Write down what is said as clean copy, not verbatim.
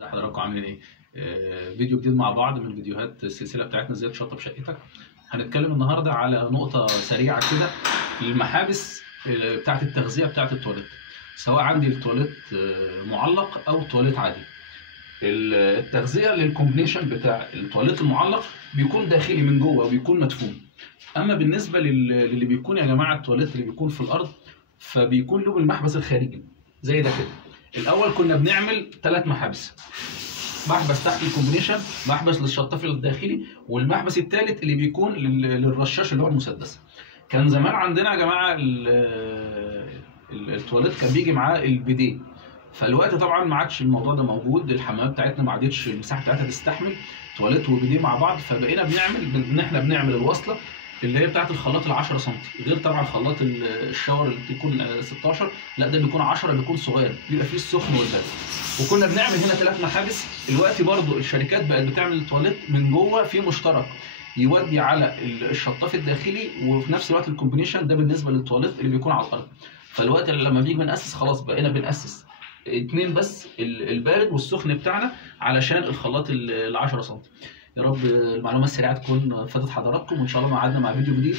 ازي حضراتكم عاملين ايه؟ فيديو جديد مع بعض من فيديوهات السلسله بتاعتنا ازاي تشطب شقتك. هنتكلم النهارده على نقطه سريعه كده، المحابس بتاعت التغذيه بتاعت التواليت، سواء عندي التواليت معلق او تواليت عادي. التغذيه للكومبينيشن بتاع التواليت المعلق بيكون داخلي من جوه وبيكون مدفون. اما بالنسبه للي بيكون يا جماعه التواليت اللي بيكون في الارض، فبيكون له المحبس الخارجي زي ده كده. الاول كنا بنعمل 3 محابس، محبس تحت الكومبينيشن، محبس للشطاف الداخلي، والمحبس الثالث اللي بيكون للرشاش اللي هو المسدس. كان زمان عندنا يا جماعه التواليت كان بيجي معاه البيديه، فالوقت طبعا ما عادش الموضوع ده موجود، الحمامات بتاعتنا ما عادتش المساحه بتاعتها تستحمل تواليت وبيديه مع بعض، فبقينا ان احنا بنعمل الوصله اللي هي بتاعت الخلاط ال 10 سم، غير طبعا خلاط الشاور اللي بيكون 16، لا ده بيكون 10، بيكون صغير، بيبقى فيه السخن والبارد. وكنا بنعمل هنا 3 محابس. دلوقتي برضو الشركات بقت بتعمل التواليت من جوه في مشترك يودي على الشطاف الداخلي، وفي نفس الوقت الكومبينيشن ده بالنسبه للتواليت اللي بيكون على الارض. فالوقت لما بنيجي بنأسس خلاص بقينا بنأسس 2 بس، البارد والسخن بتاعنا علشان الخلاط ال 10 سم. يا رب المعلومات السريعه تكون فادت حضراتكم، وان شاء الله ميعادنا مع فيديو جديد.